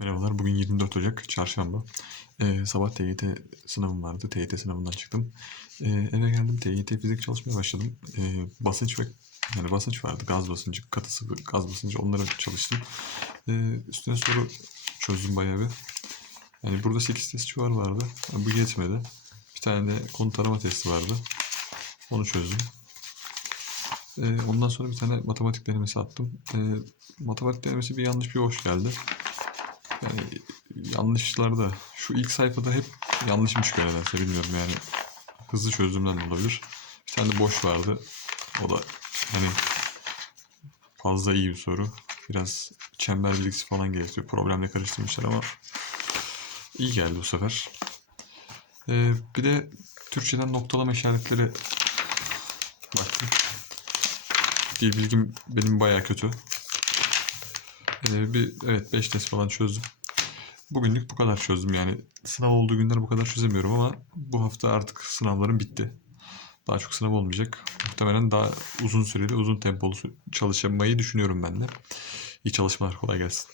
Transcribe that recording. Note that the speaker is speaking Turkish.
Merhabalar, bugün 24 Ocak, Çarşamba. Ee, sabah TYT sınavım vardı, TYT sınavından çıktım. Ee, eve geldim, TYT fizik çalışmaya başladım. Ee, basınç ve yani basınç vardı, gaz basıncı, katı sıvı gaz basıncı, onlara çalıştım. Ee, üstüne soru çözdüm bayağı bir. Yani burada 8 test var vardı, ama bu yetmedi. Bir tane de konu tarama testi vardı, onu çözdüm. Ee, ondan sonra bir tane matematik denemesi attım. Ee, matematik denemesi bir yanlış bir hoş geldi. Yani yanlışlarda şu ilk sayfada hep yanlışmış nedense bilmiyorum yani hızlı çözdüğümden de olabilir. Bir tane boş vardı. O da hani fazla iyi bir soru. Biraz çember bilgisi falan gerekiyor. Problemle karıştırmışlar ama iyi geldi bu sefer. Ee, bir de Türkçeden noktalama işaretleri baktım. Dil bilgim benim bayağı kötü. Ee, bir evet 5 test falan çözdüm. Bugünlük bu kadar çözdüm yani. Sınav olduğu günler bu kadar çözemiyorum ama bu hafta artık sınavlarım bitti. Daha çok sınav olmayacak. Muhtemelen daha uzun süreli, uzun tempolu çalışmayı düşünüyorum ben de. İyi çalışmalar, kolay gelsin.